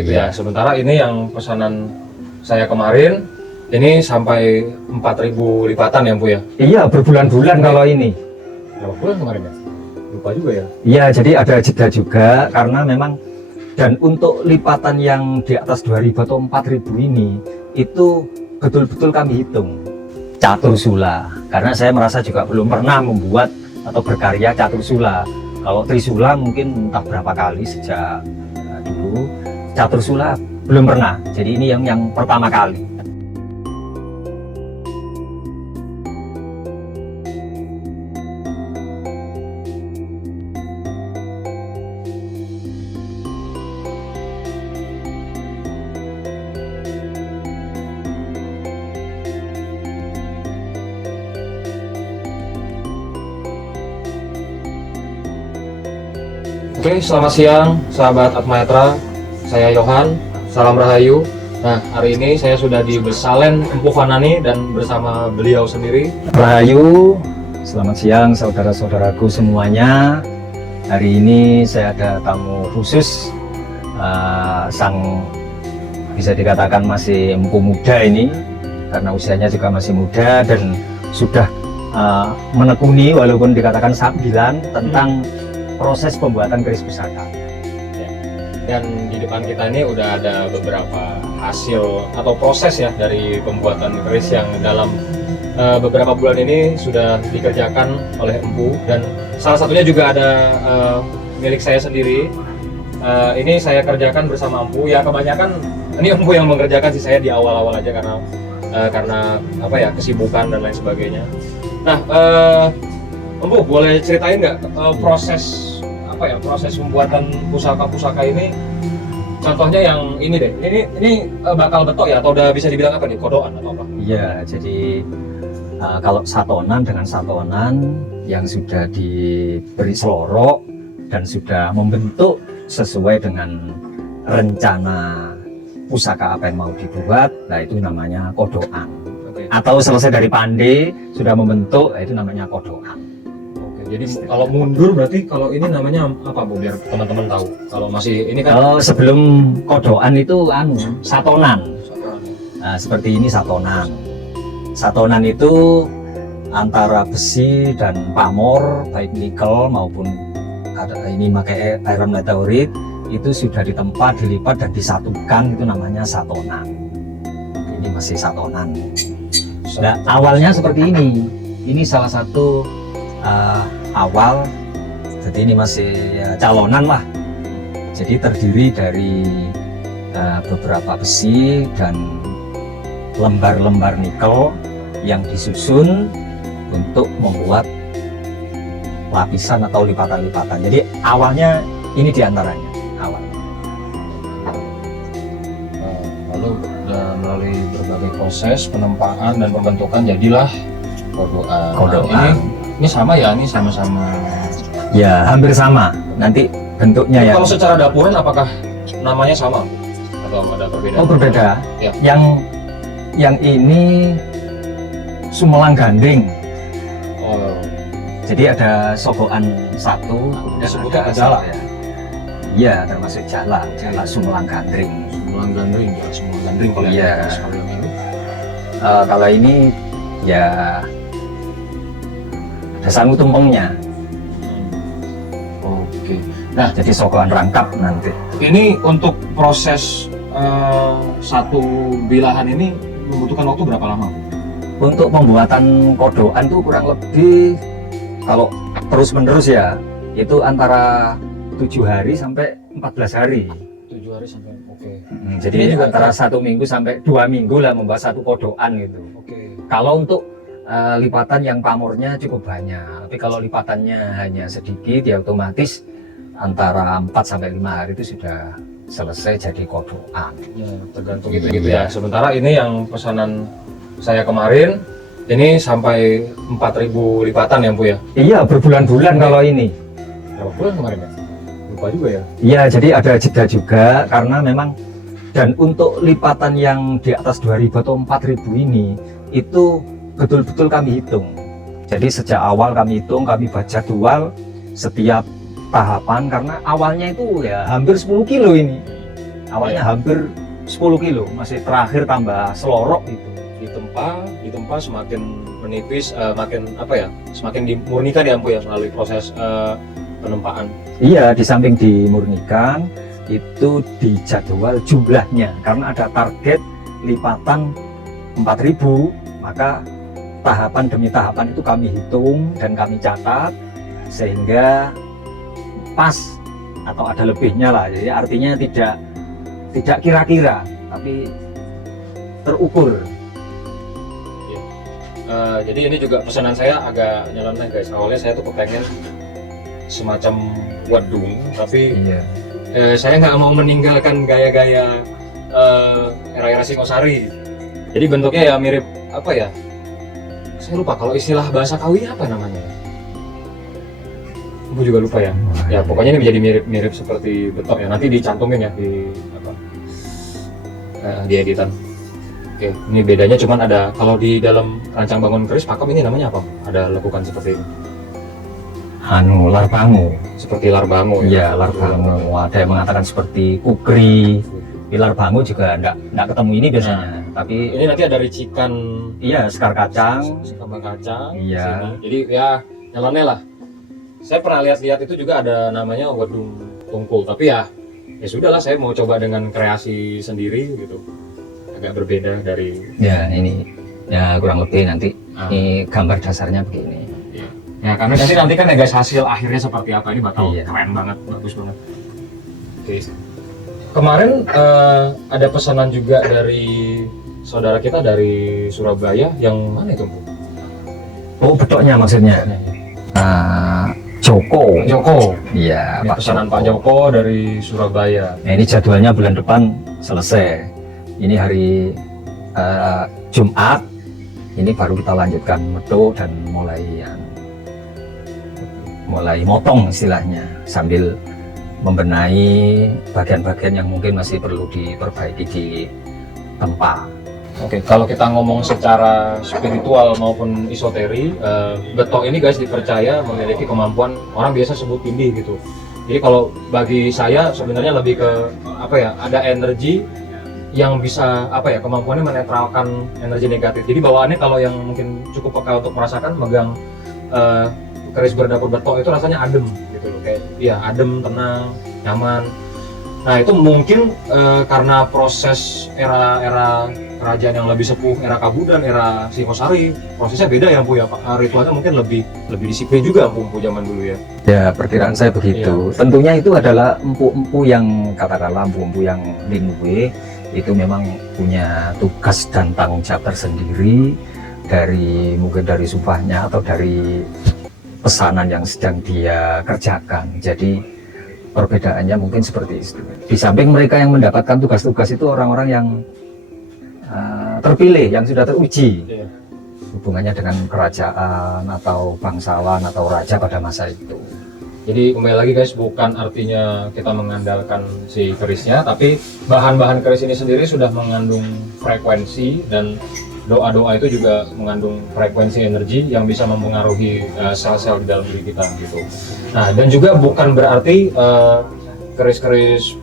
gitu ya. Sementara ini yang pesanan saya kemarin ini sampai 4.000 lipatan ya Bu ya? Iya, berbulan-bulan kalau ini. Berapa bulan kemarin ya? Lupa juga ya. Iya, jadi ada jeda juga karena memang, dan untuk lipatan yang di atas 2.000 atau 4.000 ini itu betul-betul kami hitung catur sula, karena saya merasa juga belum pernah membuat atau berkarya catur sula. Kalau trisula mungkin entah berapa kali sejak dulu, catur sula belum pernah. Jadi ini yang pertama kali. Oke, selamat siang sahabat Atmaetra. Saya Yohan, salam rahayu. Nah, hari ini saya sudah di Besalen Empu Fanani dan bersama beliau sendiri. Rahayu, selamat siang saudara-saudaraku semuanya. Hari ini saya ada tamu khusus, sang bisa dikatakan masih empu muda ini, karena usianya juga masih muda dan sudah menekuni walaupun dikatakan sambilan tentang proses pembuatan keris pusaka. Dan di depan kita ini udah ada beberapa hasil atau proses ya dari pembuatan keris yang dalam beberapa bulan ini sudah dikerjakan oleh empu, dan salah satunya juga ada milik saya sendiri. Ini saya kerjakan bersama empu. Ya kebanyakan ini empu yang mengerjakan sih, saya di awal-awal aja karena apa ya, kesibukan dan lain sebagainya. Nah, empu boleh ceritain nggak proses pembuatan pusaka-pusaka ini? Contohnya yang ini deh, ini bakal betok ya, atau udah bisa dibilang apa nih, kodokan atau apa? Iya, jadi kalau satonan dengan satonan yang sudah diberi selorok dan sudah membentuk sesuai dengan rencana pusaka apa yang mau dibuat, nah itu namanya kodokan. Oke. Atau selesai dari pandai sudah membentuk, nah itu namanya kodokan. Jadi kalau mundur berarti kalau ini namanya apa Bu, biar teman-teman tahu. Kalau masih ini kan Kalau sebelum kodokan itu satonan. Nah, seperti ini satonan. Satonan itu antara besi dan pamor, baik nikel maupun ini pakai iron meteorit, itu sudah ditempa, dilipat dan disatukan, itu namanya satonan. Ini masih satonan. Nah, awalnya seperti ini. Ini salah satu awal, jadi ini masih ya, calonan lah. Jadi terdiri dari beberapa besi dan lembar-lembar nikel yang disusun untuk membuat lapisan atau lipatan-lipatan. Jadi awalnya ini diantaranya awalnya. Lalu melalui berbagai proses penempaan dan pembentukan jadilah kodokan. Kodokan. Ini sama ya, ini sama-sama. Ya, hampir sama. Nanti bentuknya ya. Kalau secara dapuran apakah namanya sama atau ada perbedaan? Oh, berbeda. Ya. Yang ini sumelang ganding. Oh, Jadi ada sogokan satu. disebutnya ada jala ya? Iya, termasuk jala sumelang gandring. Sumelang gandring ya, sumelang gandring kalau Iya. yang ini. Kalau ini ya ada sangu tumpengnya. Oke. Nah, Jadi sogokan rangkap nanti. ini untuk proses satu bilahan ini membutuhkan waktu berapa lama? Untuk pembuatan kodokan itu kurang lebih, kalau terus menerus ya, itu antara 7 hari sampai 14 hari. 7 hari sampai, oke. Jadi Ini juga antara 1 minggu sampai 2 minggu lah membuat satu kodokan gitu. Oke. Kalau untuk lipatan yang pamornya cukup banyak, tapi kalau lipatannya hanya sedikit ya otomatis antara 4 sampai 5 hari itu sudah selesai jadi kodokan. Ya, tergantung gitu ya. Sementara ini yang pesanan saya kemarin ini sampai 4.000 lipatan ya Bu ya? Iya, berbulan-bulan kalau ini. Berapa bulan kemarin ya? Lupa juga ya. Iya, jadi ada jeda juga karena memang, dan untuk lipatan yang di atas 2.000 atau 4.000 ini itu betul-betul kami hitung. Jadi sejak awal kami hitung, kami buat jadwal setiap tahapan, karena awalnya itu ya hampir 10 kilo ini. Awalnya Iya. hampir 10 kilo, masih terakhir tambah selorok itu. Ditempa semakin menipis, makin apa ya, semakin dimurnikan ya Bu ya melalui proses penempaan. Iya, di samping dimurnikan itu dijadwal jumlahnya karena ada target lipatan 4.000, maka tahapan demi tahapan itu kami hitung dan kami catat sehingga pas atau ada lebihnya lah. Jadi artinya tidak kira-kira tapi terukur. Jadi ini juga pesanan saya agak nyeleneh guys. Awalnya saya tuh kepengen semacam wadung, tapi Iya. saya nggak mau meninggalkan gaya-gaya era-era Singosari. Jadi bentuknya ya mirip apa ya? Saya lupa kalau istilah bahasa Kawi apa namanya. Aku juga lupa ya. Ya pokoknya ini menjadi mirip-mirip seperti betok ya. Nanti dicantumin ya di apa? Di editan. Oke, ini bedanya cuman ada kalau di dalam rancang bangun keris pakem ini namanya apa? Ada lekukan seperti ini. Larbango. Seperti larbango Iya, larbango. Ada yang mengatakan seperti kukri. Pilar bango juga enggak ketemu ini biasanya. Tapi Ini nanti ada ricikan iya, sekar kacang. sambal kacang Iya. sini. Jadi ya nyeleneh lah. Saya pernah lihat-lihat itu juga ada namanya wadung tungkul, tapi ya sudahlah, saya mau coba dengan kreasi sendiri gitu. Agak berbeda dari Ya, ini ya kurang lebih nanti ah, ini gambar dasarnya begini. ya karena nanti kan ya guys, hasil akhirnya seperti apa ini bakal Iya. keren banget, bagus banget. Oke. Kemarin ada pesanan juga dari saudara kita dari Surabaya yang mana itu Bu? Oh, betoknya maksudnya. Joko. Joko. Iya, Ini pesanan Pak Joko dari Surabaya. Nah, ini jadwalnya bulan depan selesai. Ini hari Jumat. Ini baru kita lanjutkan medok dan mulai motong istilahnya sambil membenahi bagian-bagian yang mungkin masih perlu diperbaiki di tempat. Oke, kalau kita ngomong secara spiritual maupun esoteri, betok ini guys dipercaya memiliki kemampuan, orang biasa sebut tindih gitu. Jadi kalau bagi saya sebenarnya lebih ke apa ya, ada energi yang bisa apa ya, kemampuannya menetralkan energi negatif. Jadi bawaannya kalau yang mungkin cukup peka untuk merasakan megang keris berdapur betok itu rasanya adem gitu loh, kayak ya adem, tenang, nyaman. Nah itu mungkin karena proses era kerajaan yang lebih sepuh, era Kabudan, era Singosari, prosesnya beda ya Bu ya Pak. Ritualnya mungkin lebih disiplin juga empu zaman dulu ya. Ya, perkiraan saya begitu. Tentunya itu adalah empu-empu yang katakanlah empu-empu yang lingwe itu memang punya tugas dan tanggung jawab tersendiri mungkin dari sumpahnya atau dari pesanan yang sedang dia kerjakan. Jadi perbedaannya mungkin seperti itu. Di samping mereka yang mendapatkan tugas-tugas itu orang-orang yang terpilih, yang sudah teruji Iya. hubungannya dengan kerajaan atau bangsawan atau raja pada masa itu. Jadi kembali lagi guys, bukan artinya kita mengandalkan si kerisnya, tapi bahan-bahan keris ini sendiri sudah mengandung frekuensi, dan doa-doa itu juga mengandung frekuensi energi yang bisa mempengaruhi sel-sel di dalam diri kita gitu. Nah, dan juga bukan berarti keris-keris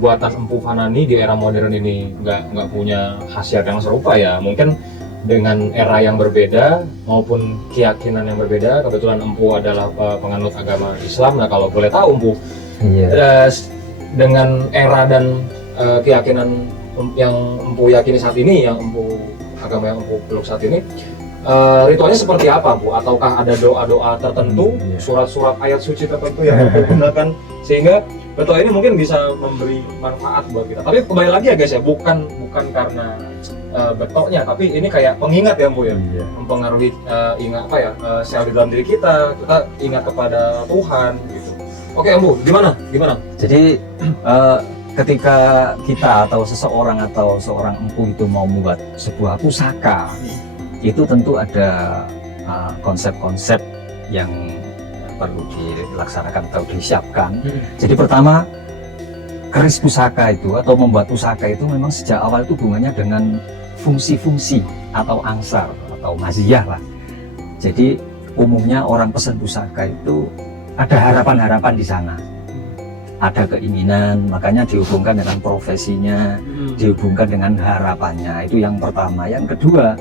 buatan Empu Fanani di era modern ini nggak punya khasiat yang serupa ya. Mungkin dengan era yang berbeda maupun keyakinan yang berbeda. Kebetulan Empu adalah penganut agama Islam. Nah, kalau boleh tahu Empu, dengan era dan keyakinan yang Empu yakini saat ini, yang agama yang Empu peluk saat ini, ritualnya seperti apa Bu? Ataukah ada doa-doa tertentu, surat-surat ayat suci tertentu yang Empu gunakan sehingga betul ini mungkin bisa memberi manfaat buat kita? Tapi kembali lagi ya guys ya, bukan karena betoknya, tapi ini kayak pengingat ya Bu ya, mempengaruhi ingat apa ya, sel di dalam diri kita ingat kepada Tuhan gitu. Oke Empu, gimana? Jadi ketika kita atau seorang empu itu mau membuat sebuah pusaka, itu tentu ada konsep-konsep yang perlu dilaksanakan atau disiapkan. Jadi pertama, keris pusaka itu atau membuat pusaka itu memang sejak awal itu hubungannya dengan fungsi-fungsi atau angsar atau maziyah lah. Jadi umumnya orang pesan pusaka itu ada harapan-harapan di sana. ada keinginan, makanya dihubungkan dengan profesinya, dihubungkan dengan harapannya. Itu yang pertama. Yang kedua,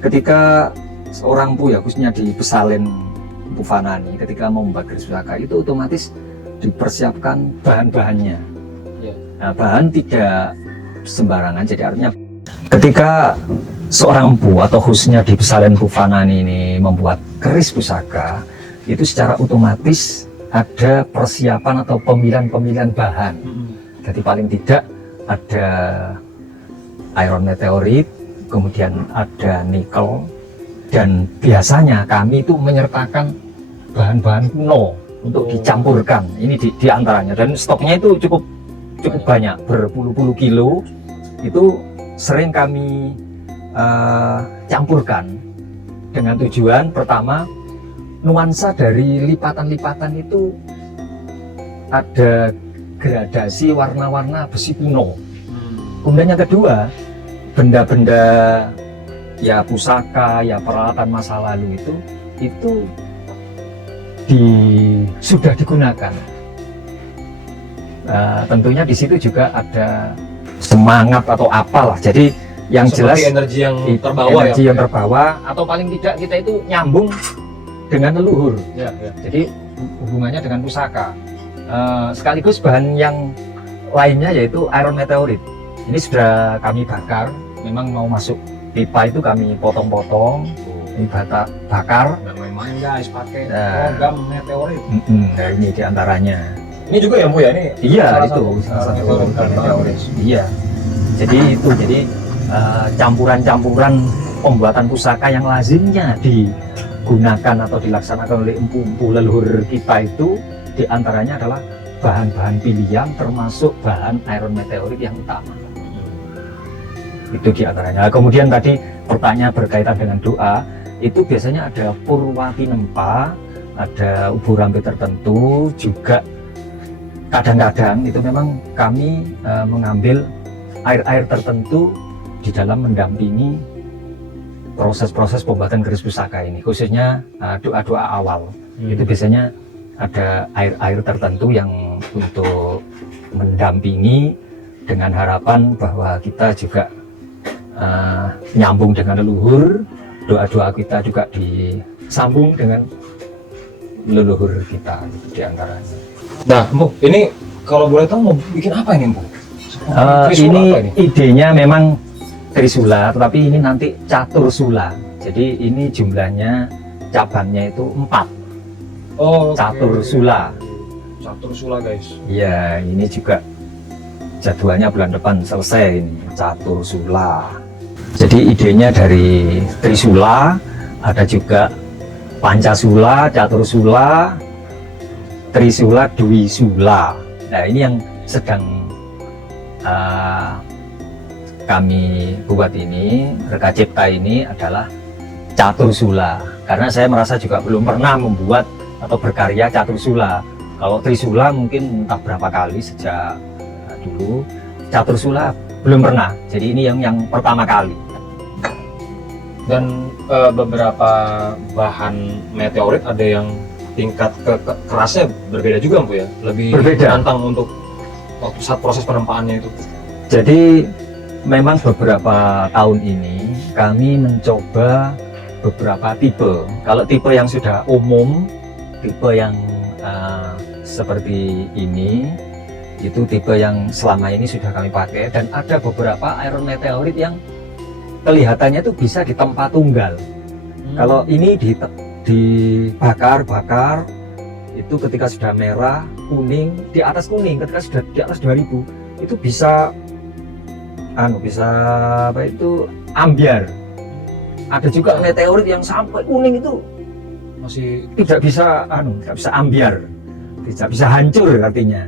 ketika seorang empu ya khususnya di Pesalen Empu Fanani, ketika mau membuat keris pusaka itu otomatis dipersiapkan bahan-bahannya. Nah, bahan tidak sembarangan, jadi artinya ketika seorang empu atau khususnya di Pesalen Empu Fanani ini membuat keris pusaka, itu secara otomatis ada persiapan atau pemilihan bahan. Jadi paling tidak ada iron meteorit, kemudian ada nikel, dan biasanya kami itu menyertakan bahan-bahan kuno untuk dicampurkan. Ini di antaranya, dan stoknya itu cukup banyak, berpuluh-puluh kilo. Itu sering kami campurkan dengan tujuan pertama, nuansa dari lipatan-lipatan itu ada gradasi warna-warna besi kuno. Kemudian yang kedua, benda-benda ya pusaka, ya peralatan masa lalu itu sudah digunakan. Tentunya di situ juga ada semangat atau apalah. Jadi yang seperti jelas energi yang terbawa, energi yang terbawa, atau paling tidak kita itu nyambung dengan leluhur. Ya. Jadi hubungannya dengan pusaka. Sekaligus bahan yang lainnya yaitu iron meteorit. Ini sudah kami bakar. Memang mau masuk pipa itu kami potong-potong, ini bakar. Nggak main-main guys, pakai Nah. logam meteorit. Nah, ini diantaranya. Ini juga ya Bu ya, ini Iya, salah itu satu salah satu meteorit bahan terbaru. meteorit. Iya. Jadi campuran-campuran pembuatan pusaka yang lazimnya digunakan atau dilaksanakan oleh empu-empu leluhur kita itu diantaranya adalah bahan-bahan pilihan, termasuk bahan iron meteorit yang utama. Itu diantaranya. Kemudian tadi pertanyaan berkaitan dengan doa, itu biasanya ada purwati nempa, ada uburampe tertentu, juga kadang-kadang itu memang kami mengambil air-air tertentu di dalam mendampingi proses-proses pembuatan keris pusaka ini, khususnya doa-doa awal. Itu biasanya ada air-air tertentu yang untuk mendampingi, dengan harapan bahwa kita juga nyambung dengan leluhur, doa-doa kita juga disambung dengan leluhur kita, diantaranya. Nah, Bu, ini kalau boleh tahu mau bikin apa ini, Bu? Ini idenya memang trisula, tetapi ini nanti catursula. Jadi ini jumlahnya cabangnya itu 4. Oh, Catursula. Catursula guys. Iya, ini juga jadwalnya bulan depan selesai ini, catursula. Jadi idenya dari trisula, ada juga pancasula, catursula, trisula, dwisula. Nah, ini yang sedang kami buat ini, Reka Cipta ini adalah catursula. Karena saya merasa juga belum pernah membuat atau berkarya catursula. Kalau trisula mungkin entah berapa kali sejak dulu, catursula belum pernah. Jadi ini yang pertama kali. Dan beberapa bahan meteorit ada yang tingkat kerasnya berbeda juga, Bu ya? Lebih Berbeda. menantang untuk waktu saat proses penempaannya itu. Jadi memang beberapa tahun ini kami mencoba beberapa tipe. Kalau tipe yang sudah umum, tipe yang seperti ini, itu tipe yang selama ini sudah kami pakai, dan ada beberapa iron meteorit yang kelihatannya itu bisa di tempat tunggal. Kalau ini dibakar itu ketika sudah merah, kuning, di atas kuning, ketika sudah di atas 2000 itu bisa apa itu ambiar. Ada juga meteorit yang sampai kuning itu Masih tidak bisa ambiar, tidak bisa hancur artinya.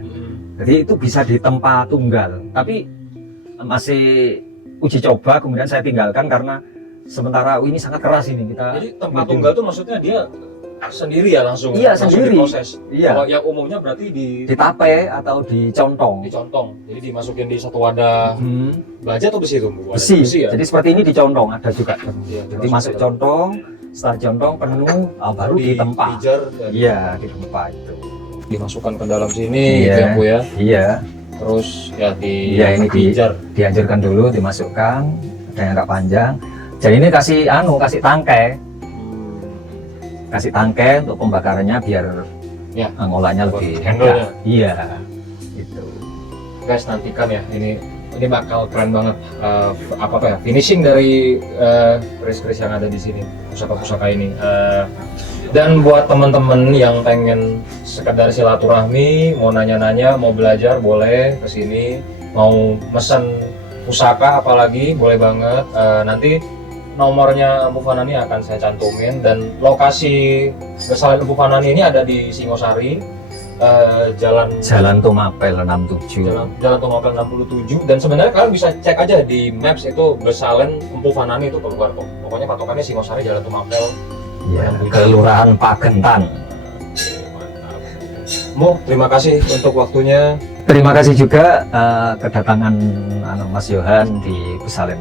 Jadi itu bisa di tempat tunggal, tapi masih uji coba, kemudian saya tinggalkan karena sementara ini sangat keras ini kita. Jadi tempat tunggal itu maksudnya dia sendiri ya langsung? Iya, langsung sendiri. diproses. Iya. Kalau yang umumnya berarti Ditape atau dicontong. dicontong. Jadi dimasukin di satu wadah baja atau besi itu, Bu? Wadah Besi. ya? Jadi seperti ini dicontong, ada juga. Iya, Jadi masuk contong, setelah contong penuh, baru ditempa. Pijar, Iya, ditempa itu. dimasukkan ke dalam sini gitu ya Bu ya. Iya. Terus ya Iya, ini dihancurkan dulu, dimasukkan, ada yang agak panjang. Jadi ini kasih tangkai. Kasih tangkai untuk pembakarannya biar ya, ngolahnya lebih handle-nya. Iya. Gitu. Guys, nantikan ya, ini bakal keren banget apa ya, finishing dari keris-keris yang ada di sini, pusaka-pusaka ini. Dan buat teman-teman yang pengen sekedar silaturahmi, mau nanya-nanya, mau belajar, boleh kesini. Mau mesen pusaka apalagi, boleh banget. Nanti nomornya Empu Fanani akan saya cantumin, dan lokasi Besalan Empu Fanani ini ada di Singosari, Jalan Tumapel 67. Jalan Tumapel 67. Dan sebenarnya kalian bisa cek aja di Maps, itu Besalan Empu Fanani itu keluar kok. Pokoknya patokannya Singosari, Jalan Tumapel. Ya, Kelurahan Pagentan. Mu, terima kasih untuk waktunya. Terima kasih juga kedatangan Mas Yohan di Besalan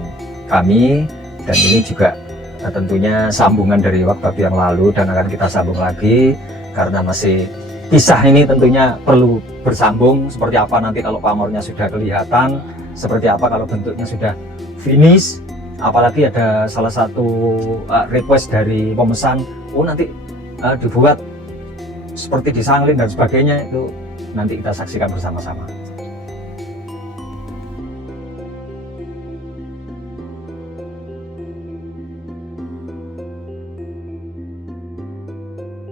kami, dan ini juga tentunya sambungan dari waktu yang lalu, dan akan kita sambung lagi karena masih kisah ini tentunya perlu bersambung. Seperti apa nanti kalau pamornya sudah kelihatan, seperti apa kalau bentuknya sudah finish. Apalagi ada salah satu request dari pemesan, nanti dibuat seperti disangling dan sebagainya, itu nanti kita saksikan bersama-sama.